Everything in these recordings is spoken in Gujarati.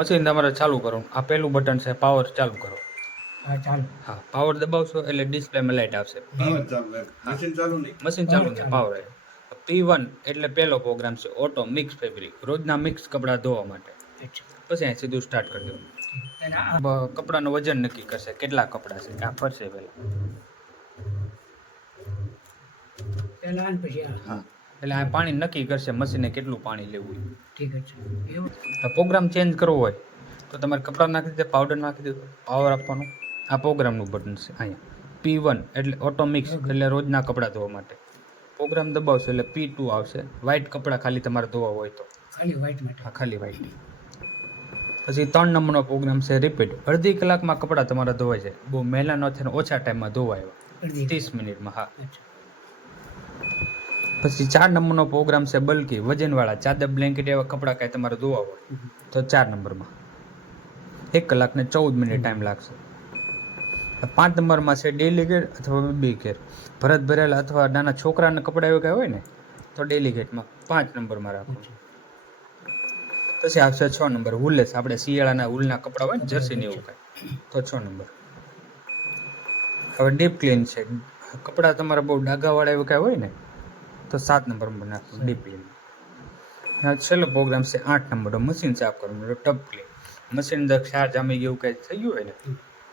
મશીન તમારે ચાલુ કરો. આ પહેલું બટન છે પાવર ચાલુ કરો. હા ચાલુ. હા પાવર દબાવશો એટલે ડિસ્પ્લેમાં લાઈટ આવશે. મશીન ચાલુ નહીં. મશીન ચાલુ નહીં, પાવર P1 એટલે પહેલો પ્રોગ્રામ છે ઓટો મિક્સ ફેબ્રિક, રોજના મિક્સ કપડાં ધોવા માટે. પછી અહીં સીધું સ્ટાર્ટ કરી દેવું. કપડાનું વજન નક્કી કરશે કેટલા કપડાં છે આ ફરશે પહેલા પછી હા એટલે આ પાણી નક્કી કરશે મશીને કેટલું પાણી લેવું. ઠીક છે. એવું પ્રોગ્રામ ચેન્જ કરવો હોય તો તમારે કપડાં નાખી દીધે, પાવડર નાખી દીધો, પાવર આપવાનું. આ પ્રોગ્રામનું બટન છે અહીંયા. P1 એટલે ઓટો મિક્સ એટલે રોજના કપડાં ધોવા માટે. પ્રોગ્રામ દબાવશો એટલે P2 આવશે, વ્હાઇટ કપડાં ખાલી તમારે ધોવા હોય તો. ખાલી વ્હાઈટ માટે. હા ખાલી વ્હાઇટ. પછી 3 નંબરનો પ્રોગ્રામ છે રિપીટ. અડધી કલાકમાં કપડાં તમારા ધોવાય છે. બહુ મહેલા ન થાય ને ઓછા ટાઈમમાં ધોવાય એવા, 30 મિનિટમાં. હા. પછી 4 નંબરનો પ્રોગ્રામ છે બલ્કી, વજનવાળા ચાદર બ્લેન્કેટ એવા કપડાં કાંઈ તમારે ધોવા હોય તો 4 નંબરમાં 1 કલાક ને 14 મિનિટ ટાઈમ લાગશે. 5 નંબરમાં છે ડેલી કેર અથવા બેબી કેર, ભરત ભરેલા અથવા નાના છોકરાના કપડાં એવું કાંઈ હોય ને તો ડેલી કેટમાં 5 નંબરમાં રાખવું. પછી આવશે 6 નંબર હુલેસ, આપણે શિયાળાના ઉલના કપડાં હોય ને જર્સી ને એવું કાંઈ તો 6 નંબર. હવે ડીપ ક્લીન છે, કપડાં તમારા બહુ ડાઘાવાળા એવું કાંઈ હોય ને તો 7 નંબરમાં નાખવું ડીપ ક્લીન. છેલ્લો પ્રોગ્રામ છે 8 નંબરનો મશીન સાફ કરવાનું, ટબ ક્લીન. મશીન અંદર ક્ષાર જામી ગયું કાંઈ થઈ ગયું હોય ને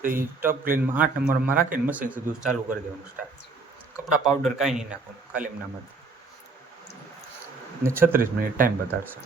તો એ ટબ ક્લીનમાં 8 નંબરમાં રાખીને મશીન સીધું ચાલુ કરી દેવાનું સ્ટાર્ટ. કપડાં પાવડર કાંઈ નહીં નાખવાનું, ખાલી એમનામાંથી. ને 36 મિનિટ ટાઈમ બતાડશે.